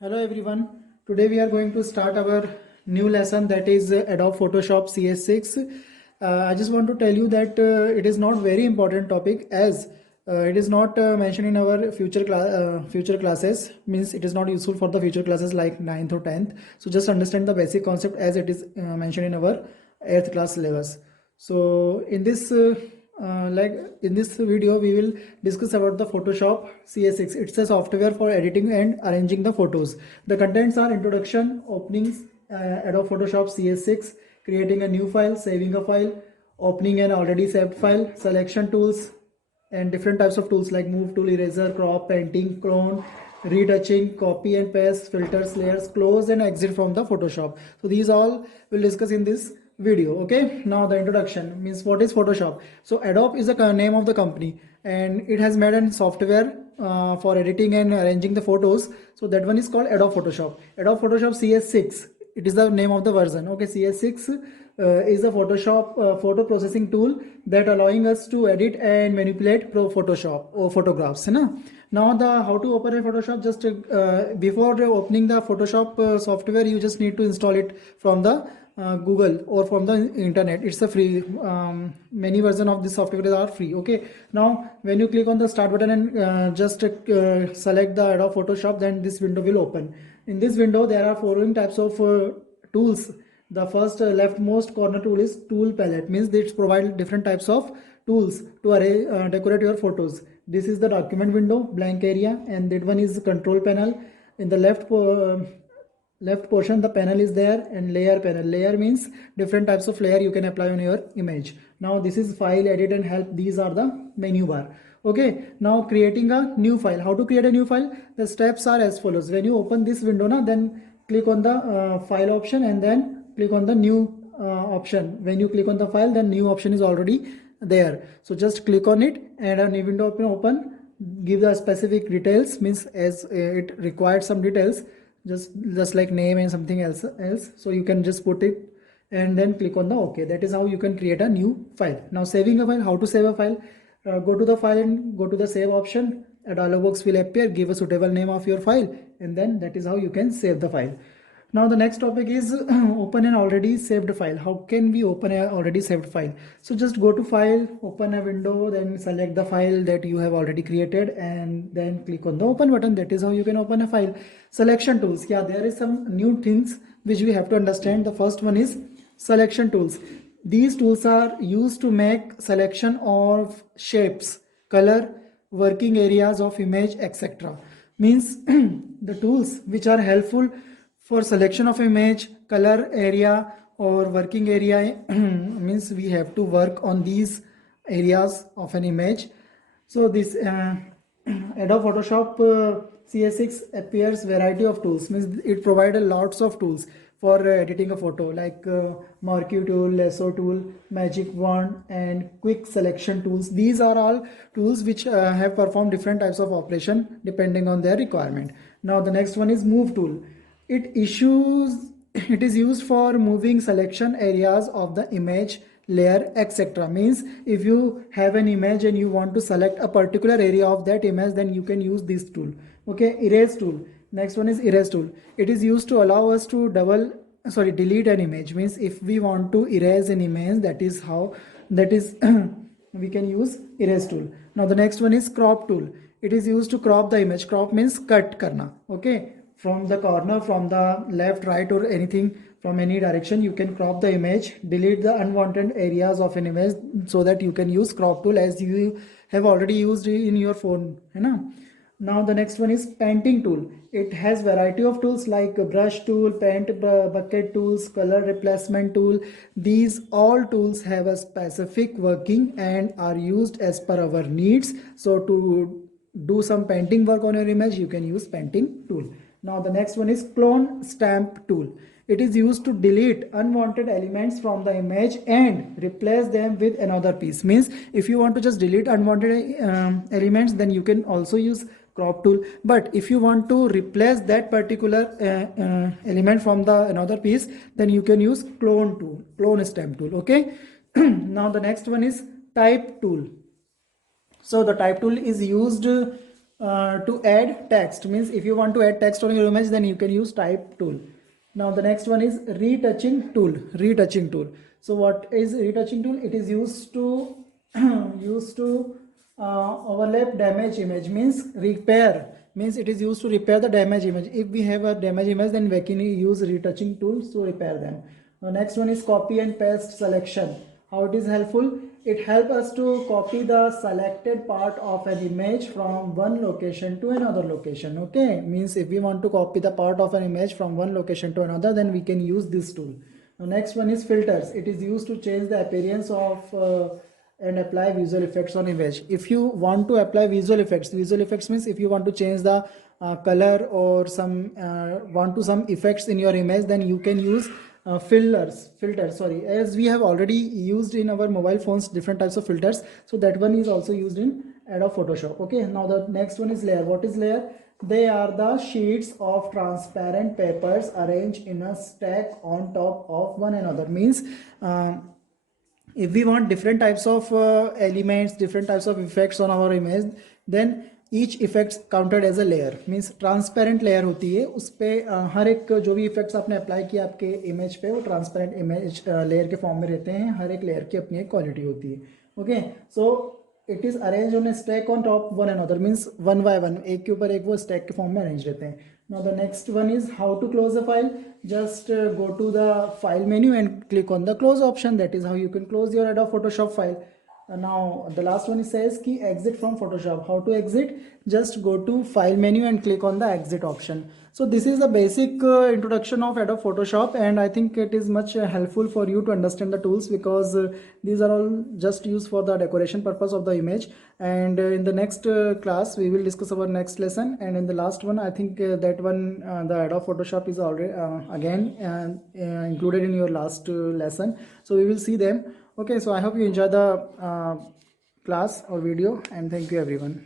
Hello everyone. Today we are going to start our new lesson, that is Adobe Photoshop CS6. I just want to tell you that it is not very important topic, as it is not mentioned in our future classes, means it is not useful for the future classes like 9th or 10th. So just understand the basic concept as it is mentioned in our 8th class syllabus. So in this video we will discuss about the Photoshop CS6. It's a software for editing and arranging the photos. The contents are introduction, openings, Adobe Photoshop CS6, creating a new file, saving a file, opening an already saved file, selection tools, and different types of tools like move tool, eraser, crop, painting, clone, retouching, copy and paste, filters, layers, close and exit from the Photoshop. So these all we'll discuss in this video. Okay, now the introduction means what is Photoshop. So Adobe is the name of the company, and it has made a software for editing and arranging the photos. So that one is called Adobe Photoshop. Adobe Photoshop CS6, it is the name of the version. Okay, CS6 is a Photoshop photo processing tool that allowing us to edit and manipulate Photoshop or photographs. Now the how to open a Photoshop, just before opening the Photoshop software, you just need to install it from the Google or from the internet. It's a free, many version of this software are free. Okay, now when you click on the start button and just select the Adobe Photoshop, then this window will open. In this window there are following types of tools. The first leftmost corner tool is tool palette, means it provides different types of tools to decorate your photos. This is the document window, blank area, and that one is control panel. In the left portion the panel is there, and layer panel. Layer means different types of layer you can apply on your image. Now this is file, edit and help. These are the menu bar. Okay, now creating a new file. How to create a new file? The steps are as follows. When you open this window, then click on the file option and then click on the new option. When you click on the file, then new option is already there. So just click on it and a new window open. Give the specific details, means as it required some details, just like name and something else. So you can just put it and then click on the OK. That is how you can create a new file. Now saving a file. How to save a file? Go to the file and go to the save option. A dialog box will appear. Give a suitable name of your file, and then that is how you can save the file. Now the next topic is open an already saved file. How can we open an already saved file? So just go to file, open a window, then select the file that you have already created and then click on the open button. That is how you can open a file. Selection tools. Yeah, there is some new things which we have to understand. The first one is selection tools. These tools are used to make selection of shapes, color, working areas of image, etc. Means the tools which are helpful for selection of image, color area or working area means we have to work on these areas of an image. So this Adobe Photoshop CS6 appears variety of tools, means it provides lots of tools for editing a photo, like marquee tool, lasso tool, magic wand and quick selection tools. These are all tools which have performed different types of operation depending on their requirement. Now the next one is move tool. It is used for moving selection areas of the image, layer, etc. Means if you have an image and you want to select a particular area of that image, then you can use this tool. Okay, erase tool. Next one is erase tool. It is used to allow us to delete an image. Means if we want to erase an image, that is we can use erase tool. Now the next one is crop tool. It is used to crop the image. Crop means cut karna. Okay, from the corner, from the left, right or anything, from any direction you can crop the image, delete the unwanted areas of an image, so that you can use crop tool as you have already used in your phone. Now the next one is painting tool. It has variety of tools like brush tool, paint bucket tools, color replacement tool. These all tools have a specific working and are used as per our needs. So to do some painting work on your image, you can use painting tool. Now the next one is clone stamp tool. It is used to delete unwanted elements from the image and replace them with another piece. Means if you want to just delete unwanted elements, then you can also use crop tool. But if you want to replace that particular element from the another piece, then you can use clone tool, clone stamp tool. Okay. Now the next one is type tool. So the type tool is used To add text, means if you want to add text on your image, then you can use type tool. Now the next one is retouching tool. Retouching tool. So what is retouching tool? It is used to used to overlap damaged image, means repair, means it is used to repair the damaged image. If we have a damaged image, then we can use retouching tools to repair them. The next one is copy and paste selection. How it is helpful? It helps us to copy the selected part of an image from one location to another location. Okay, means if we want to copy the part of an image from one location to another, then we can use this tool. The next one is filters. It is used to change the appearance of and apply visual effects on image. If you want to apply visual effects means if you want to change the color or some want to some effects in your image, then you can use filters, sorry, as we have already used in our mobile phones different types of filters, so that one is also used in Adobe Photoshop. Okay, now the next one is layer. What is layer? They are the sheets of transparent papers arranged in a stack on top of one another. Means if we want different types of elements, different types of effects on our image, then each effects counted as a layer. Means transparent layer होती है, उस पर हर एक जो भी effects आपने apply किया आपके इमेज पे, वो ट्रांसपेरेंट इमेज लेयर के फॉर्म में रहते हैं. हर एक लेयर की अपनी एक क्वालिटी होती है. Okay, so it is arrange on A stack on top one and other, means one by one, एक के ऊपर एक वो स्टैक के फॉर्म में अरेंज रहते हैं. Now the next one is how to close a file. Just go to the file menu and click on the close option. That is how you can close your Adobe Photoshop file. Now the last one says ki exit from Photoshop. How to exit? Just go to file menu and click on the exit option. So this is the basic introduction of Adobe Photoshop, and I think it is much helpful for you to understand the tools, because these are all just used for the decoration purpose of the image. And in the next class we will discuss our next lesson, and in the last one I think that one the Adobe Photoshop is already again included in your last lesson, so we will see them. Okay, so I hope you enjoy the class or video, and thank you everyone.